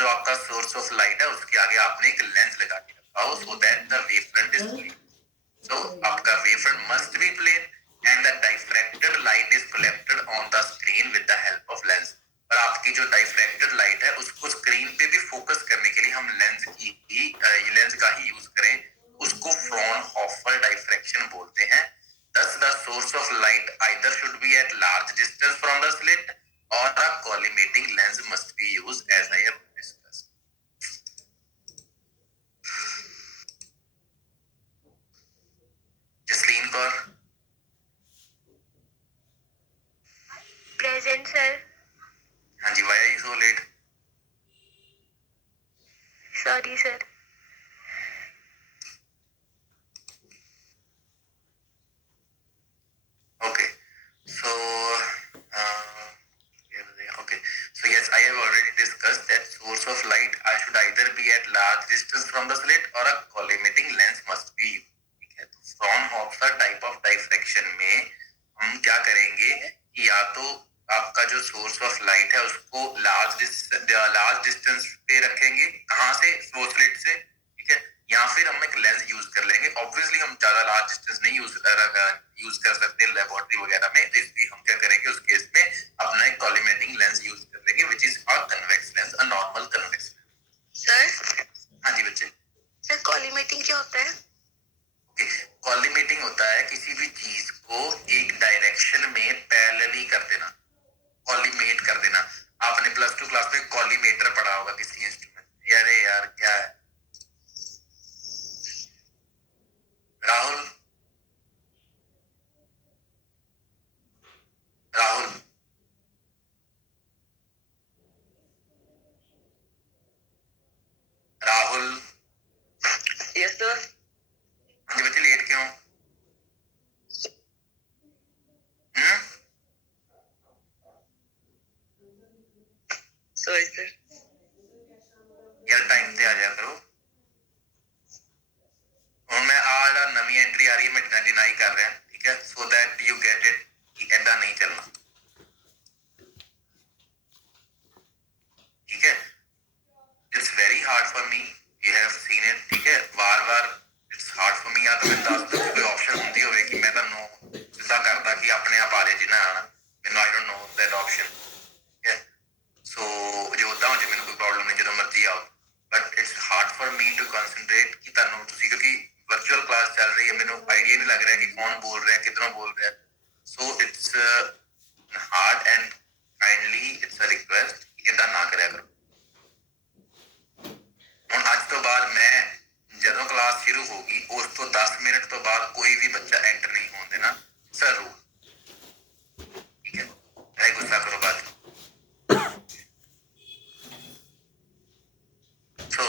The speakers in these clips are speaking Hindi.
जो आपका सोर्स ऑफ लाइट है उसके आगे आपने एक लेंस लगा के रखा हो, so that the wavefront is plane. So आपका wavefront must be plane and the diffracted light is collected on the screen with the help of lens. और आपकी जो डाइफ्रैक्टेड लाइट है उसको स्क्रीन पे भी फोकस करने के लिए हम लेंस का ही यूज करें, उसको फ्रॉनहोफर डाइफ्रैक्शन बोलते हैं। Thus, the source of light either should be at large distance from the slit or a collimating lens must be used, as I have discussed. Jasleen Kaur. Present, sir. हाँ जी, why are you so late? Sorry, sir. Okay, so yes, I have already discussed that source of light I should either be at large distance from the slit or a collimating lens must be used. ठीक है, तो फ्रॉनहोफर टाइप ऑफ डाइफ्रैक्शन में हम क्या करेंगे कि या तो आपका जो सोर्स ऑफ लाइट है उसको लार्ज डिस्टेंस पे रखेंगे, कहाँ से, वो स्लिट से, ठीक है, या फिर हम एक लेंस यूज कर लेंगे। ऑब्वियसली हम ज्यादा लार्ज डिस्टेंस नहीं यूज कर सकते लेबोरेटरी वगैरह में, तो इसलिए हम क्या करेंगे उस केस में अपना एक कॉलीमेटिंग लेंस यूज कर लेंगे, विच is a convex lens, a normal convex lens. Sir, हाँ जी बच्चे। सर कॉलीमेटिंग क्या होता है? कॉलीमेटिंग होता है किसी भी चीज को एक डायरेक्शन में पैरेलली कर देना, कॉलीमेट कर देना। आपने प्लस 2 क्लास में कॉलीमेटर पढ़ा होगा किसी इंस्ट्रूमेंट में। अरे यार क्या है राहुल, राहुल राहुल। Yes sir. हाँ जी बच्चे, लेट क्यों? Sorry sir. यार टाइम पे आ जाया करो। और मैं आज नवी एंट्री आ रही है, मैं डिनाई कर रहा हूँ, ठीक है, so that you get it कि ऐसा नहीं चलना, ठीक है। It's very hard for me, you have seen it, ठीक है, बार बार इट्स हार्ड फॉर मी। या तो मैं दस दो कोई ऑप्शन होती होवे कि मैं ਤੁਹਾਨੂੰ ਸਿੱਧਾ ਕਰਦਾ ਕਿ ਆਪਣੇ ਆਪ ਆ ਜੇ ਜਿੰਨਾ ਆਣਾ, ਮੈਨੂੰ आई डोंट नो दैट ऑप्शन, ठीक है। सो जो उदा हो ਮੈਨੂੰ ਕੋਈ प्रॉब्लम नहीं, ਜਦੋਂ ਮਰਜ਼ੀ आओ, but it's hard for me to concentrate कि ਤੁਹਾਨੂੰ ਤੁਸੀਂ, क्योंकि वर्चुअल क्लास चल रही है, ਮੈਨੂੰ आइडिया नहीं लग रहा है कि कौन बोल रहा है, किधरों बोल रहा है। So it's hard and kindly it's a request कि इदा ना करा करो। ਹੁਣ ਅੱਜ ਤੋਂ ਬਾਅਦ ਮੈਂ ਜਦੋਂ ਕਲਾਸ ਸ਼ੁਰੂ ਹੋਗੀ ਉਸ ਤੋਂ 10 ਮਿੰਟ ਤੋਂ ਬਾਅਦ ਕੋਈ ਵੀ ਬੱਚਾ ਐਂਟਰ ਨਹੀਂ ਹੋਣ ਦੇਣਾ, ਸਰ ਰੂਲ, ਠੀਕ ਹੈ। ਐ ਗੁੱਸਾ ਕਰੋ ਬਾਤ। ਸੋ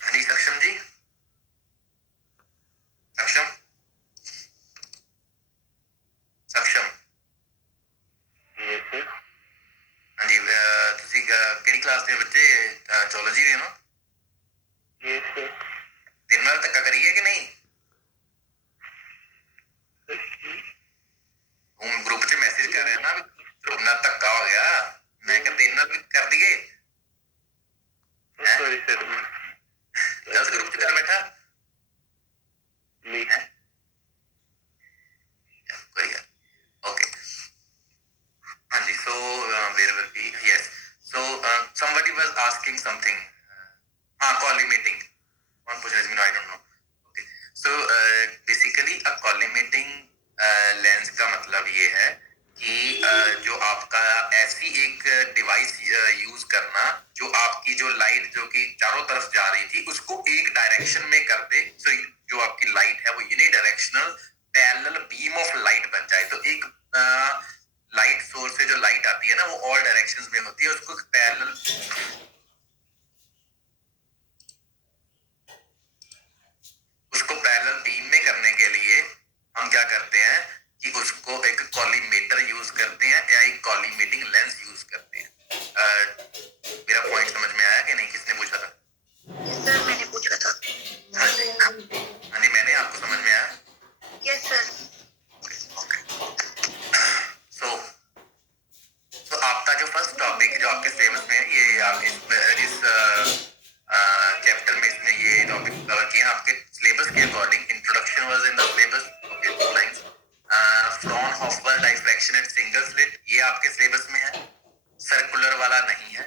ਹਾਂਜੀ सक्षम जी, सक्षम सक्षम हाँ जी, ਤੁਸੀਂ ਕਿਹੜੀ ਕਲਾਸ ਦੇ ਬੱਚੇ? ਜੂਲॉजी ਦੇ ਨਾ? ਤੇਰੇ ਨਾਲ ਧੱਕਾ ਕਰੀਏ ਕਿ ਨਹੀਂ? ਹੁਣ ਗਰੁੱਪ 'ਚ ਮੈਸੇਜ ਕਰ ਰਿਹਾ ਨਾ ਵੀ ਤੁਹਾਡੇ ਨਾਲ ਧੱਕਾ ਹੋ ਗਿਆ, ਮੈਂ ਕਿਹਾ ਤੇਰੇ ਨਾਲ ਵੀ ਕਰ ਦਈਏ। Sorry sir. दस ग्रुप की तरह बैठा नहीं है कोई ओके। हाँ जी, so where will be yes, so somebody was asking something, हाँ collimating, कौन पूछ रहा है? I don't no. Okay, so basically a collimating lens का मतलब ये है कि जो आपका ऐसी एक डिवाइस यूज करना जो आपकी जो लाइट जो कि चारों तरफ जा रही थी उसको एक डायरेक्शन में कर दे। सो जो आपकी लाइट है वो unidirectional parallel beam of light बन जाए। तो एक लाइट सोर्स से जो लाइट आती है ना वो ऑल डायरेक्शंस में होती है, उसको पैरेलल बीम में करने के लिए हम क्या करते हैं कि उसको एक कॉलीमेटर यूज करते हैं या एक कॉलीमेटिंग लेंस यूज करते हैं। मेरा पॉइंट समझ में आया कि नहीं? किसने पूछा था? सर मैंने पूछा था। सिलेबस में है, सर्कुलर वाला नहीं है,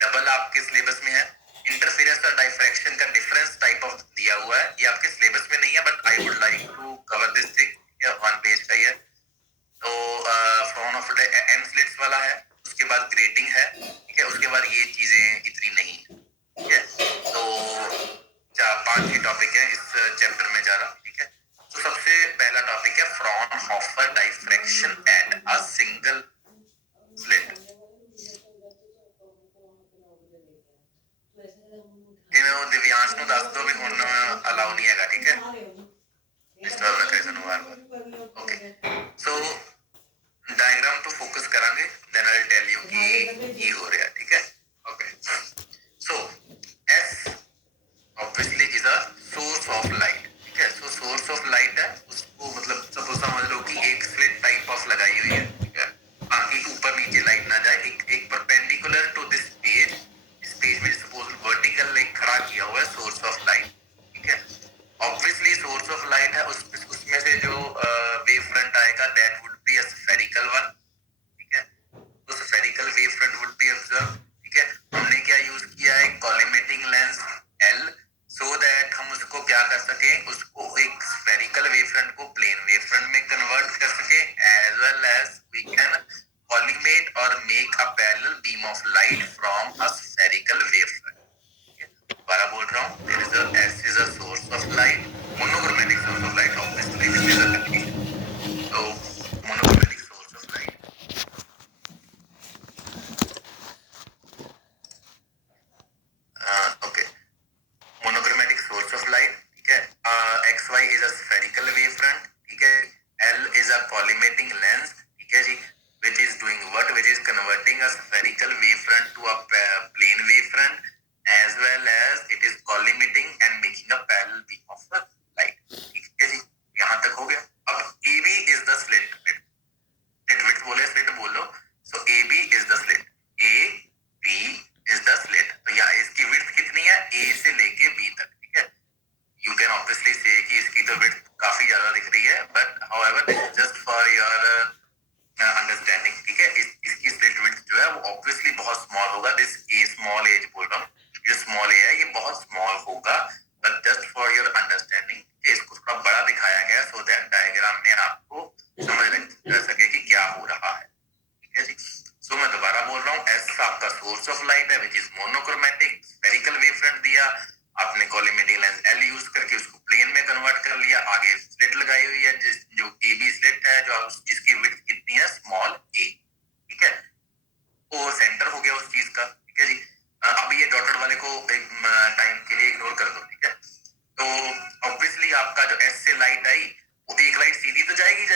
डबल आपके सिलेबस में है। इंटरफेरेंस और डाइफ्रैक्शन का डिफरेंस टाइप ऑफ दिया हुआ है, ये आपके सिलेबस में नहीं है, but I would like to cover this thing. One page का ही है। तो फ्रॉन ऑफ एंड स्लिट्स वाला है, उसके बाद ग्रेटिंग है, ठीक है, उसके बाद ये चीजें इतनी नहीं है, ठीक है। तो 5 टॉपिक है इस चैप्टर में जा रहा, ठीक है। तो सबसे पहला टॉपिक है Fraunhofer diffraction at a single slit. Divyansh ਨੂੰ ਦੱਸ ਦੋ ਵੀ ਹੁਣ ਅਲਾਉ ਨਹੀਂ ਹੈਗਾ, ਠੀਕ ਹੈ, डिस्टर्ब ना करे ਸਾਨੂੰ बार-बार। ओके, सो डायग्राम तो फोकस करांगे, then I will tell you कि ये हो रहा है, ठीक है। Okay, so S obviously is a source of light, ठीक है। सो सोर्स ऑफ लाइट है, उसको मतलब सपोज समझ लो कि एक स्लिट टाइप ऑफ लगाई हुई है, ठीक है, ताकि ऊपर नीचे लाइट ना जाए। एक परपेंडिकुलर टू दिस पेज, इस पेज में सपोज वर्टिकल एक खड़ा किया हुआ है सोर्स ऑफ लाइट, ठीक है। ऑब्वियसली सोर्स ऑफ लाइट है, उसमें से जो वेव फ्रंट आएगा that would be a spherical one, ठीक है। तो spherical wave front would be observe, ठीक है। हमने क्या यूज किया है, collimating lens L, so that हम उसको क्या कर सके, उसको एक स्फेरिकल वेव फ्रंट को प्लेन वेव फ्रंट में कन्वर्ट कर सके, as well as we can collimate और make a parallel beam of light from a spherical wave front. दोबारा बोल रहा हूँ, there is a S is a source of light, monochromatic source of light obviously which is a condition. तो monochromatic source of light, okay, monochromatic source of light, ठीक है। X Y is a spherical wave front, ठीक है। L is a collimating lens, ठीक है जी, which is doing what, which is converting a spherical wave front to a plane wave front, as well as it is collimating and making a parallel beam of the light, ठीक है जी। यहाँ तक हो गया। अब AB is the slit width बोले, slit बोलो, so AB is the slit, AB is the slit। तो यहाँ इसकी width कितनी है, A से लेके B तक, ठीक है। You can obviously say कि इसकी तो width काफी ज्यादा दिख रही है, but however this is just for your understanding, ठीक है। इसकी स्लिट विड्थ जो है वो ऑब्वियसली बहुत स्मॉल होगा। दिस ए स्मॉल एज बोल रहा हूँ, ये स्मॉल ए है, ये बहुत स्मॉल होगा, but just for your understanding इसको थोड़ा बड़ा दिखाया गया सो दैट डायग्राम में आपको समझ लग सके कि क्या हो रहा है, ठीक है जी। सो मैं दोबारा बोल रहा हूँ, एस आपका सोर्स ऑफ लाइट है which is monochromatic, spherical wave front दिया आपने, कॉलिमेटिंग लेंस एल यूज करके उसको प्लेन में कन्वर्ट कर लिया, आगे स्लिट लगाई हुई है जो AB स्लिट है, जो जिसकी विड्थ कितनी है, स्मॉल ए, ठीक है। वो सेंटर हो गया उस चीज का, ठीक है जी। अब ये डॉटेड वाले को एक टाइम के लिए इग्नोर कर दो, ठीक है। तो ऑब्वियसली आपका जो एस से लाइट आई, वो एक लाइट सीधी तो जाएगी,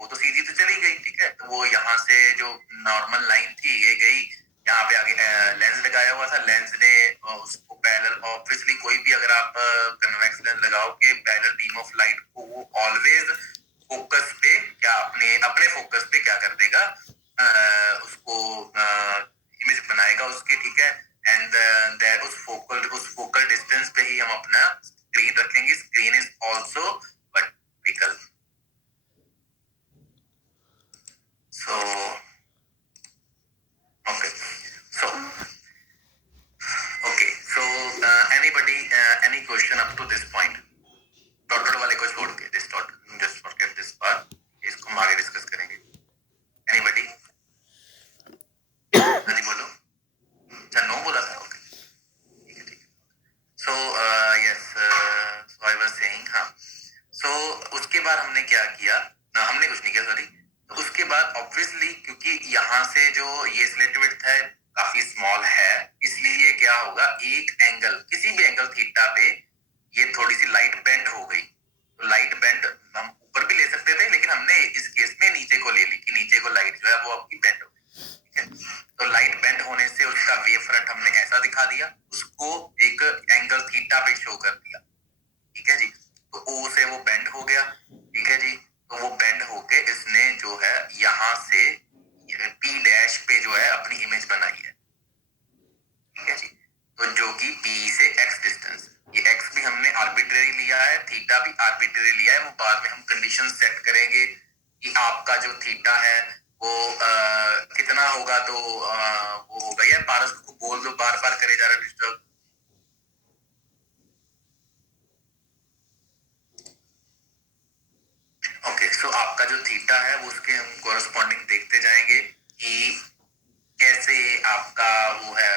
वो तो सीधी तो चली गई, ठीक है। तो वो यहाँ से जो नॉर्मल लाइन थी ये गई, यहाँ पे आगे लेंस लगाया हुआ था, लेंस ने उसको पैरेलल, ऑब्वियसली कोई भी अगर आप कन्वेक्स लेंस लगाओगे पैरेलल बीम ऑफ लाइट को, वो ऑलवेज फोकस पे क्या अपने फोकस पे क्या कर देगा, उसको इमेज बनाएगा उसके, ठीक है। एंड दैट उस फोकल डिस्टेंस पे ही हम अपना स्क्रीन रखेंगे। Screen is also vertical. So okay, so anybody any question up to this point, dotted वाले को छोड़ के, this dot just forget this part, इसको हम आगे डिस्कस करेंगे। एनीबॉडी? हाँ जी बोलो। अच्छा नो बोला था, ओके, ठीक है ठीक है। So yes, so I was saying, हाँ, सो उसके बाद हमने क्या किया, हमने कुछ नहीं किया, सॉरी। तो उसके बाद ऑब्वियसली क्योंकि यहाँ से जो ये स्लिट विड्थ है काफी स्मॉल है, इसलिए क्या होगा, एक एंगल, किसी भी एंगल थीटा पे ये थोड़ी सी लाइट बेंड हो गई। तो लाइट बेंड हम ऊपर भी ले सकते थे, लेकिन हमने इस केस में नीचे को ले ली कि नीचे को लाइट जो है वो आपकी बेंड हो गई, ठीक है। तो लाइट बेंड होने से उसका वेव फ्रंट हमने ऐसा दिखा दिया, उसको एक एंगल थीटा पे शो कर दिया, ठीक है जी। तो O से वो बेंड हो गया, ठीक है जी। तो वो बेंड होके इसने जो है यहाँ से P डैश पे जो है अपनी इमेज बनाई है, ठीक है जी। तो जो कि P से X डिस्टेंस, ये X भी हमने आर्बिट्रेरी लिया है, थीटा भी आर्बिट्रेरी लिया है, वो बाद में हम कंडीशन सेट करेंगे कि आपका जो थीटा है वो कितना होगा, तो वो होगा यार, पारस को बोल दो, बार बार करे जा रहा डिस्टर्ब। ओके, सो आपका जो थीटा है वो उसके हम कोरस्पॉन्डिंग देखते जाएंगे कि कैसे आपका वो है,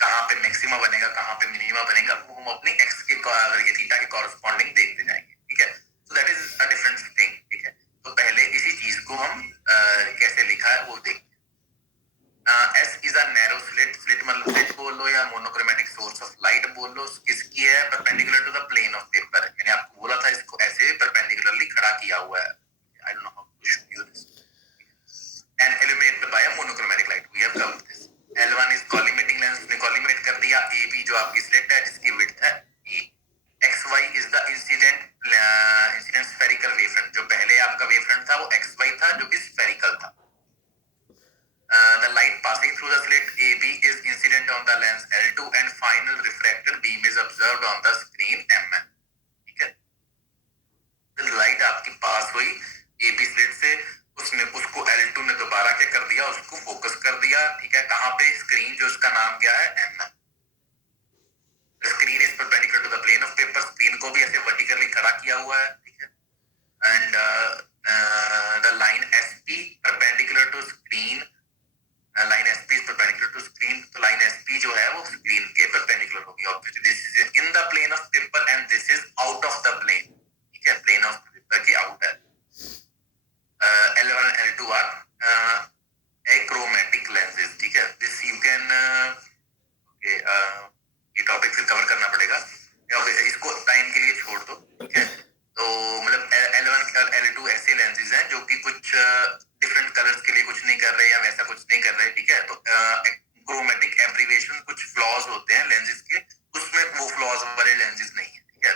कहाँ पे मैक्सिमा बनेगा, कहाँ पे मिनिमा बनेगा, वो हम अपनी एक्स के ये थीटा के कॉरस्पॉन्डिंग देखते जाएंगे, ठीक है। So that is a different thing, ठीक है। तो पहले इसी चीज को हम कैसे लिखा है वो देखते हैं। S is a narrow slit, slit मतलब स्लिट बोल लो या मोनोक्रोमेटिक सोर्स ऑफ लाइट बोल लो, किसकी है, perpendicular to the plane of paper. मैंने आपको बोला था इसको ऐसे परपेंडिकुलरली खड़ा किया हुआ है। I don't know how to show you this. and illuminated by a monochromatic light. We have covered this. L1 is collimating lens, उसने collimate कर दिया। AB जो आपकी slit है जिसकी width है E. XY is the incident spherical wavefront। जो पहले आपका wavefront था वो XY था जो कि spherical था। The light passing through the slit AB is incident on the lens L2 and final refracted beam is observed on the screen MN। ठीक है, तो लाइट आपकी पास हुई AB स्लिट से, उसने उसको L2 ने दोबारा क्या कर दिया, उसको फोकस कर दिया, ठीक है। कहां पे, स्क्रीन जो उसका नाम क्या है M। Screen is perpendicular to the plane of paper, screen को भी ऐसे वर्टिकली खड़ा किया हुआ है, ठीक है। And the line SP perpendicular to screen, line SP is perpendicular to screen, तो लाइन SP जो है वो स्क्रीन के परपेंडिकुलर होगी। Obviously this is in the plane of paper and this is out of the plane, ठीक है, प्लेन ऑफ पेपर के आउट है। L1 and L2 are achromatic lenses, ठीक है। This you can okay, ये टॉपिक फिर कवर करना पड़ेगा, इसको टाइम के लिए छोड़ दो, ठीक है। तो मतलब L1 और L2 ऐसे लेंसेज हैं जो कि कुछ डिफरेंट कलर्स के लिए कुछ नहीं कर रहे या वैसा कुछ नहीं कर रहे, ठीक है। तो क्रोमेटिक एब्रीविएशन, कुछ फ्लॉज होते हैं लेंसेज के, उसमें वो फ्लॉज वाले लेंसेज नहीं है, ठीक है।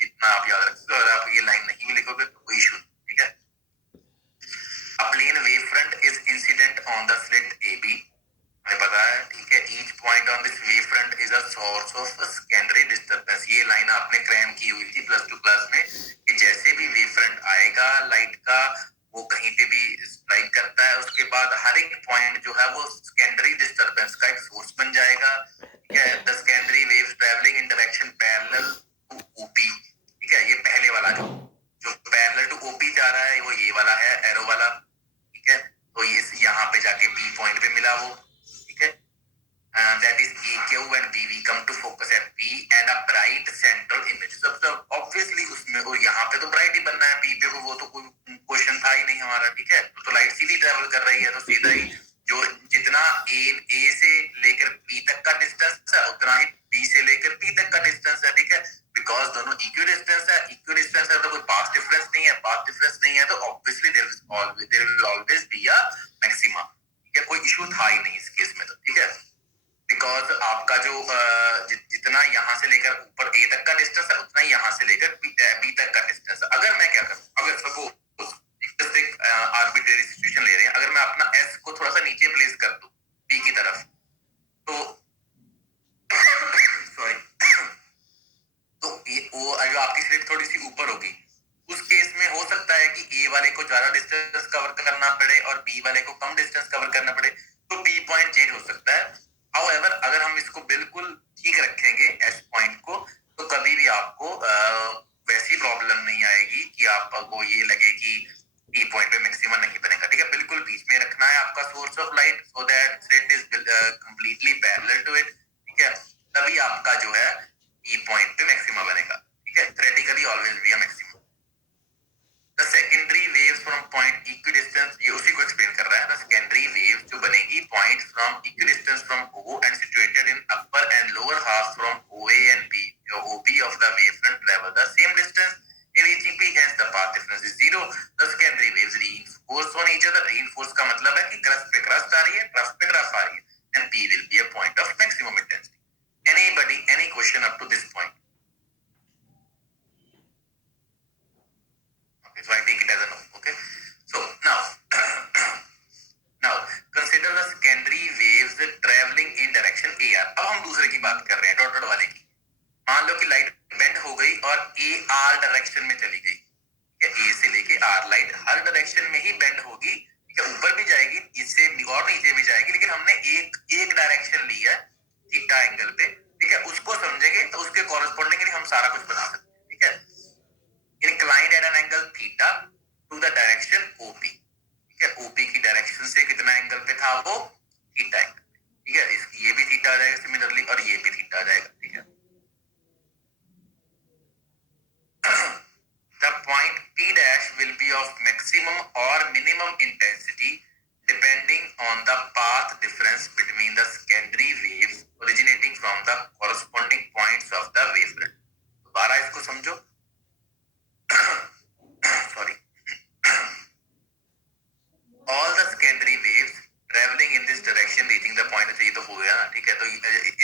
इतना आप याद रखो, अगर आप ये लाइन नहीं भी लिखोगे तो कोई इशू नहीं, ठीक है। A plane wavefront is incident on the slit AB, हमें पता है, ठीक है। Each point on this wavefront is a source of secondary disturbance। ये लाइन आपने क्रैम की हुई थी +2 क्लास में कि जैसे भी वेवफ्रंट आएगा लाइट का, वो कहीं पे भी स्ट्राइक करता है, उसके बाद हर एक पॉइंट जो है वो सेकेंडरी डिस्टर्बेंस का एक सोर्स बन जाएगा, ठीक है। The secondary waves travelling in direction parallel to OP, ठीक है। ये पहले वाला जो पैरेलल टू ओपी जा रहा है वो ये वाला है, एरो वाला, ठीक है। तो ये यहाँ पे जाके बी पॉइंट पे मिला वो, ठीक है। That is EQ and BV come to focus at P and a bright central image। सबसे ऑब्वियसली उसमें वो यहाँ पे तो ब्राइट ही बनना है, P पे वो तो कोई क्वेश्चन था ही नहीं हमारा, ठीक है। तो लाइट सीधी ट्रेवल कर रही है, तो सीधा ही जो जितना A से लेकर P तक का डिस्टेंस है उतना ही B से लेकर P तक का डिस्टेंस है, ठीक है। बिकॉज दोनों इक्वल डिस्टेंस है, इक्वल डिस्टेंस है तो कोई पाथ डिफरेंस नहीं है, पाथ डिफरेंस नहीं है तो obviously there will always be a maxima, ठीक है। कोई इशू था ही नहीं इस केस में, तो ठीक है। बिकॉज आपका जो जितना यहाँ से लेकर ऊपर A तक का डिस्टेंस है उतना ही यहाँ से लेकर B तक का डिस्टेंस है। अगर मैं क्या करूँ, अगर सपोज एक आर्बिट्रेरी सिचुएशन ले रहे हैं, अगर मैं अपना S को थोड़ा सा नीचे प्लेस कर दूं B की तरफ, तो सॉरी तो ये वो जो आपकी स्लिट थोड़ी सी ऊपर होगी, उस केस में हो सकता है कि A वाले को ज्यादा डिस्टेंस कवर करना पड़े और B वाले को कम डिस्टेंस कवर करना पड़े, तो B पॉइंट चेंज हो सकता है। हाउएवर अगर हम इसको बिल्कुल ठीक रखेंगे S पॉइंट को, तो कभी भी आपको वैसी प्रॉब्लम नहीं आएगी कि आपको ये लगे कि P पॉइंट पे मैक्सिमम नहीं बनेगा, ठीक है। बिल्कुल बीच में रखना है आपका source of light, so that slit is completely parallel to it, ठीक है। तभी आपका जो है E पॉइंट पे मैक्सिमा बनेगा, ठीक है। Theoretically always be a maxima. The secondary waves from point equidistance, ये उसी को एक्सप्लेन कर रहा है। द सेकेंडरी वेव्स जो बनेगी points from equidistance from O and situated in upper and lower half from OA and B, OB of the wavefront travel the same distance in reaching P, hence the path difference is 0। The secondary waves reinforce on each other। reinforce का मतलब है कि क्रस्ट पे क्रस्ट आ रही है, क्रस्ट पे क्रस्ट आ रही है, and P will be a point of maximum intensity। Anybody, any question up to this point? Okay, so I take it as a no, okay। So now now consider the secondary waves traveling in direction AR। अब हम दूसरे की बात कर रहे हैं, डॉटेड वाले की। मान लो कि लाइट बेंड हो गई और AR डायरेक्शन में चली गई, A से लेके R, लाइट हर डायरेक्शन में ही बेंड होगी, ठीक है, ऊपर भी जाएगी, इससे और नीचे भी जाएगी, लेकिन हमने एक डायरेक्शन ली है थीटा एंगल पे, ठीक है, उसको समझेंगे तो उसके कॉरेस्पॉन्डिंगली हम सारा कुछ बना सकते हैं, ठीक है। Inclined at an angle theta two the direction OP, ठीक है, ओपी की डायरेक्शन से कितना एंगल पे था वो थीटा एंगल, ठीक है, ये भी थीटा आ जाएगा सिमिलरली और ये भी थीटा आ जाएगा, ठीक है। The point P dash will be of maximum or minimum intensity depending on the path difference between the secondary waves originating from the corresponding points of the wavefront. दोबारा इसको समझो। Sorry. All the secondary waves traveling in this direction reaching the point, ये तो हो गया ना, ठीक है। तो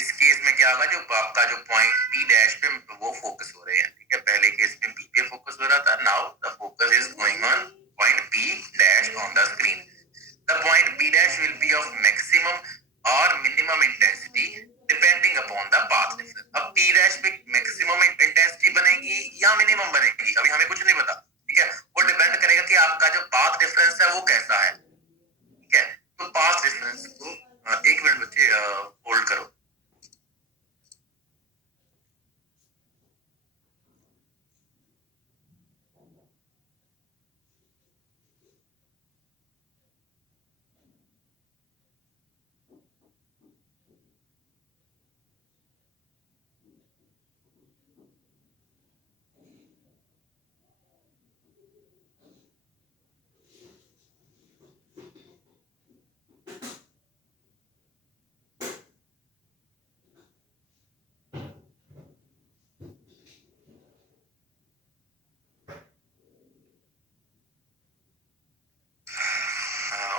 इस केस में क्या होगा, जो आपका जो पॉइंट P डैश पे वो फोकस हो रहे हैं, ठीक है, पहले केस में P पे फोकस हो रहा था, now the focus is going on point P dash on the screen. The point P dash will be of maximum और minimum intensity depending upon the path difference. अब P डैश पे मैक्सिमम इंटेंसिटी बनेगी या मिनिमम बनेगी, अभी हमें कुछ नहीं पता, ठीक है, वो डिपेंड करेगा कि आपका जो पाथ डिफरेंस है वो कैसा है, ठीक है। तो पाथ डिफरेंस को एक मिनट बच्चे होल्ड करो।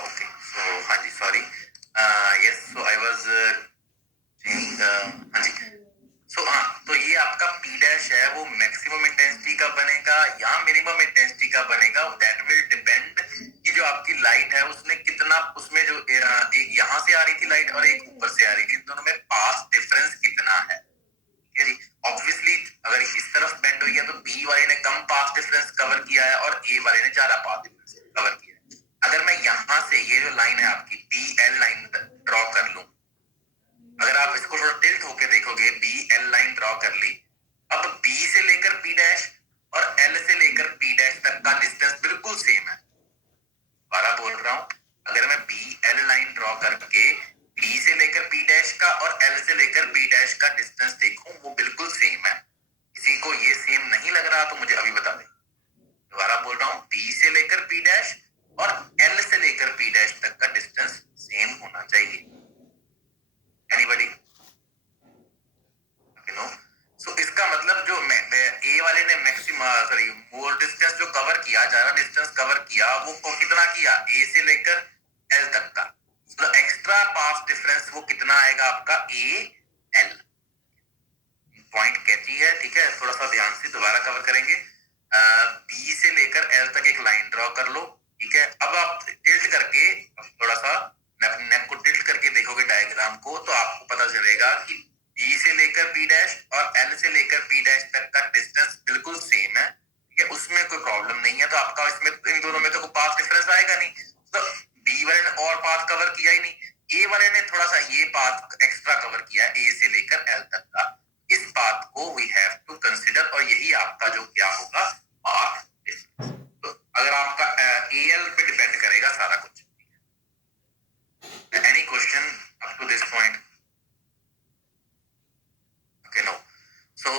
ओके, सो हाँ जी, sorry, yes, so I was saying, हाँ जी, सो हाँ, तो ये आपका P डैश है वो मैक्सिमम इंटेंसिटी का बनेगा या मिनिमम इंटेंसिटी का बनेगा, दैट विल डिपेंड कि जो आपकी लाइट है उसने कितना, उसमें जो एक यहाँ से आ रही थी लाइट और एक ऊपर से आ रही थी, दोनों में पाथ डिफरेंस कितना है, ठीक है जी। ऑब्वियसली अगर इस तरफ बेंड हुई है तो B वाले ने कम पाथ डिफरेंस कवर किया है और A वाले ने ज्यादा पाथ डिफरेंस कवर किया है। अगर मैं यहां से ये जो लाइन है आपकी BL लाइन ड्रॉ कर लूं, अगर आप इसको थोड़ा टिल्ट होके देखोगे, BL लाइन ड्रॉ कर ली, अब B से लेकर P डैश और L से लेकर P डैश तक का डिस्टेंस बिल्कुल सेम है। दोबारा बोल रहा हूं, अगर मैं BL लाइन ड्रॉ करके B से लेकर P डैश का और L से लेकर P डैश का डिस्टेंस देखूं, वो बिल्कुल सेम है। किसी को ये सेम नहीं लग रहा तो मुझे अभी बता दें। दोबारा बोल रहा हूं, B से लेकर P डैश और L से लेकर P डैश तक का डिस्टेंस सेम होना चाहिए। एनीबॉडी? नो? सो इसका मतलब जो A वाले ने मोर डिस्टेंस जो कवर किया, ज्यादा डिस्टेंस कवर किया, वो कितना किया, A से लेकर L तक का, तो एक्स्ट्रा पाथ डिफरेंस वो कितना आएगा आपका AL। पॉइंट कैची है, ठीक है, थोड़ा सा ध्यान से दोबारा कवर करेंगे। B से लेकर L तक एक लाइन ड्रॉ कर लो, ठीक है। अब आप टिल्ट करके थोड़ा सा नेक को टिल्ट करके देखोगे डायग्राम को, तो आपको पता चलेगा कि B से लेकर P डैश और L से लेकर P डैश तक का डिस्टेंस बिल्कुल सेम है, ठीक है, उसमें कोई प्रॉब्लम नहीं है। तो आपका इसमें इन दोनों में तो कोई पाथ डिफरेंस आएगा नहीं, तो B वाले ने और पाथ कवर किया ही नहीं, A वाले ने थोड़ा सा ये पाथ एक्स्ट्रा कवर किया A से लेकर L तक का। इस बात को वी हैव टू कंसिडर, और यही आपका जो क्या होगा पाथ डिफरेंस। तो अगर आपका AL पे डिपेंड करेगा सारा कुछ। Any question up to this point? Okay, no. So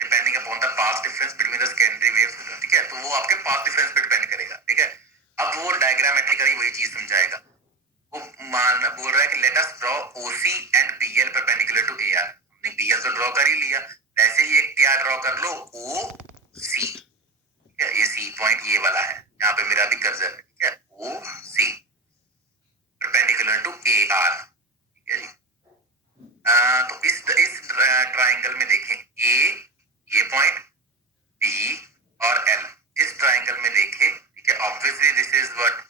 depending upon the path difference between the secondary waves, ठीक है, तो वो आपके पाथ डिफरेंस पे डिपेंड करेगा, ठीक है। अब वो डायग्रामेटिकली वही चीज समझाएगा। वो बोल रहा है कि let us draw OC and BL perpendicular to AR। हमने BL तो ड्रॉ कर ही लिया, वैसे ही एक क्या ड्रॉ कर लो, OC, ठीक है, ये C पॉइंट ये वाला है, यहाँ पे मेरा भी कर्सर है, ठीक है, OC परपेंडिकुलर टू AR, ठीक है जी। तो इस ट्राइंगल में देखें A ये पॉइंट, B और L इस ट्राइंगल में देखें, ठीक है, obviously this is what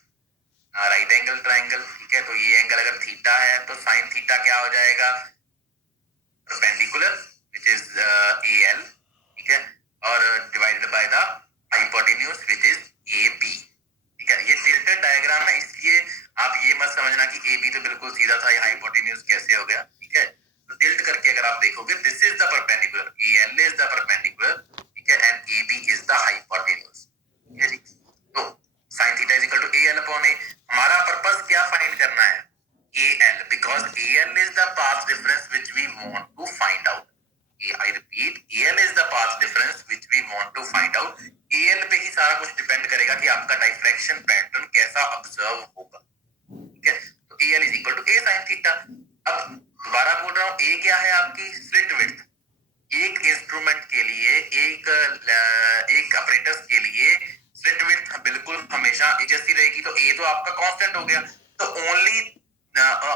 right angle triangle, ठीक है। तो ये एंगल अगर थीटा है तो साइन थीटा क्या हो जाएगा, परपेंडिकुलर विच इज AL, ठीक है, और divided by the hypotenuse which is A B, ठीक है। ये टिल्टेड डायग्राम है, इसलिए आप ये मत समझना कि ए बी तो बिल्कुल सीधा था, ये हाइपोटेन्यूज कैसे हो गया, ठीक है। तो टिल्ट करके अगर आप देखोगे, this is the perpendicular, A L is the perpendicular, ठीक है, and A B is the hypotenuse, ठीक है जी। तो sin theta is equal to A L upon A. हमारा पर्पस क्या फाइंड करना है, A L, because A L is the path difference which we want to find out. I repeat, AL is the path difference which we want to find out. AL पे ही सारा कुछ डिपेंड करेगा कि आपका डाइफ्रैक्शन पैटर्न कैसा ऑब्जर्व होगा, ठीक है। तो AL is equal to A sin theta. अब दोबारा बोल रहा हूँ, A क्या है आपकी स्लिट विड्थ। एक इंस्ट्रूमेंट के लिए, एक ऑपरेटर्स के लिए स्लिट विड्थ बिल्कुल हमेशा जैसी रहेगी, तो A तो आपका कांस्टेंट हो गया। तो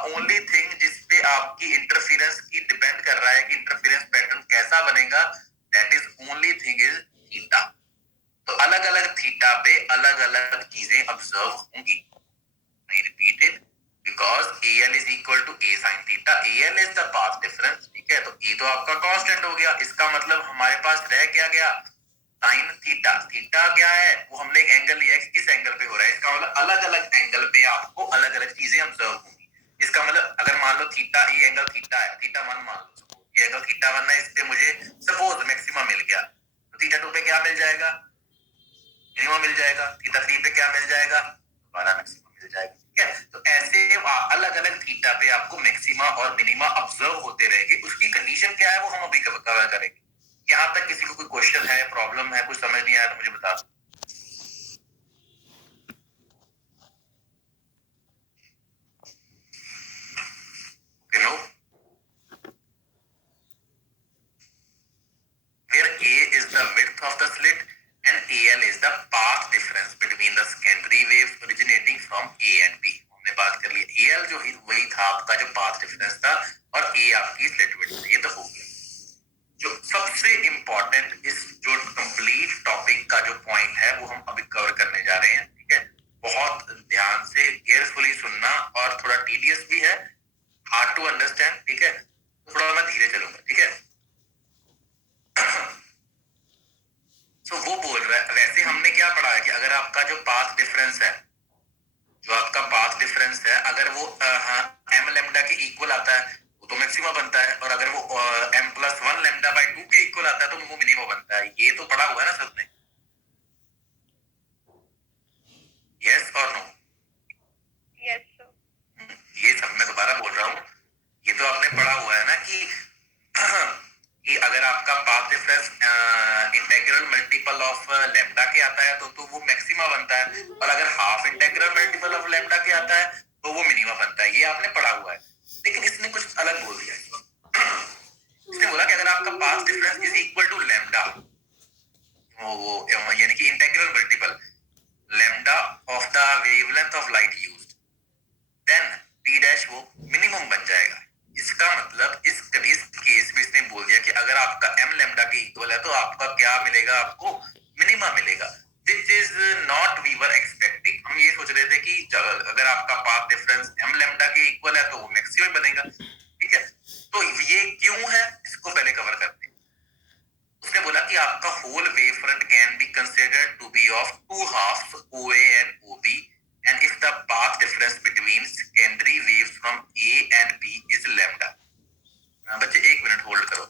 ओनली थिंग जिसपे आपकी इंटरफेरेंस की डिपेंड कर रहा है कि इंटरफेरेंस पैटर्न कैसा बनेगा, that is only thing is theta. तो अलग अलग थीटा पे अलग अलग चीजें ऑब्जर्व होंगी। I repeat it, because AL is equal to A sin theta, AL is the path difference, ठीक है। तो A तो आपका कांस्टेंट हो गया, इसका मतलब हमारे पास रह क्या गया, साइन थीटा। थीटा क्या है, वो हमने एक एंगल लिया है, किस एंगल पे हो रहा है, इसका मतलब अलग अलग एंगल पे आपको अलग अलग चीजें ऑब्जर्व होंगी। इसका मतलब अगर मान लो थीटा, ये एंगल थीटा है, थीटा 1 मान लो, सपोज ये एंगल थीटा 1 है, इस पे मुझे सपोज मैक्सिमम मिल गया, तो थीटा 2 पे क्या मिल जाएगा, मिनिमम मिल जाएगा। थीटा 3 पे क्या मिल जाएगा, दोबारा मैक्सिमम मिल जाएगा, ठीक है। तो ऐसे अलग अलग थीटा पे आपको मैक्सिमा और मिनिमा ऑब्जर्व होते रहेंगे। उसकी कंडीशन क्या है वो हम अभी कवर करेंगे। यहाँ तक किसी को कोई क्वेश्चन है, प्रॉब्लम है, कुछ समझ नहीं आया तो मुझे बता दो। No, where A is the width of the slit and AL is the path difference between the secondary waves originating from A and B। हमने बात कर ली, AL जो वही था आपका जो पाथ डिफरेंस था, और A आपकी स्लिट विड्थ, ये तो हो गया। जो सबसे इंपॉर्टेंट इस जो कंप्लीट टॉपिक का जो पॉइंट है वो हम अभी कवर करने जा रहे हैं, ठीक है। बहुत ध्यान से केयरफुली सुनना, और थोड़ा टीडियस भी है, हार्ड टू अंडरस्टैंड, ठीक है। थोड़ा मैं धीरे चलूंगा, ठीक है। तो वो बोल रहा है, वैसे हमने क्या पढ़ा है कि अगर आपका जो पाथ डिफरेंस है, जो आपका पाथ डिफरेंस है, अगर वो एम लेमडा के इक्वल आता है तो मैक्सिमा बनता है, और अगर वो m+1 लैम्डा बाय 2 के इक्वल आता है तो वो मिनिमम बनता है। ये तो पढ़ा हुआ है ना सबने, यस और नो? Yes sir. ये सब मैं दोबारा बोल रहा हूँ, ये तो आपने पढ़ा हुआ है ना कि कि अगर आपका path difference integral multiple of lambda के आता है तो वो मैक्सिमा बनता है, और अगर half integral multiple of lambda के आता है तो वो मिनिमा बनता है। ये आपने पढ़ा हुआ है, लेकिन इसने कुछ अलग बोल दिया। इसने बोला कि अगर आपका path difference is equal to lambda, वो यानी कि integral multiple lambda of the wavelength of light used, then p dash वो मिनिमम बन जाएगा। इसका मतलब इस केस में इसने बोल दिया कि अगर आपका m लैम्डा के इक्वल है तो आपका क्या मिलेगा, आपको मिनिमा मिलेगा, which is not we were expecting. हम ये सोच रहे थे कि अगर आपका पाथ डिफरेंस m लैम्डा के इक्वल है तो वो मैक्सिमम बनेगा, ठीक है। तो ये क्यों है, इसको पहले कवर करते हैं। उसने बोला कि आपका whole wave front can be considered to be of two halves OA and OB, and if the path difference between secondary waves from A and B is lambda। बच्चे एक मिनट होल्ड करो।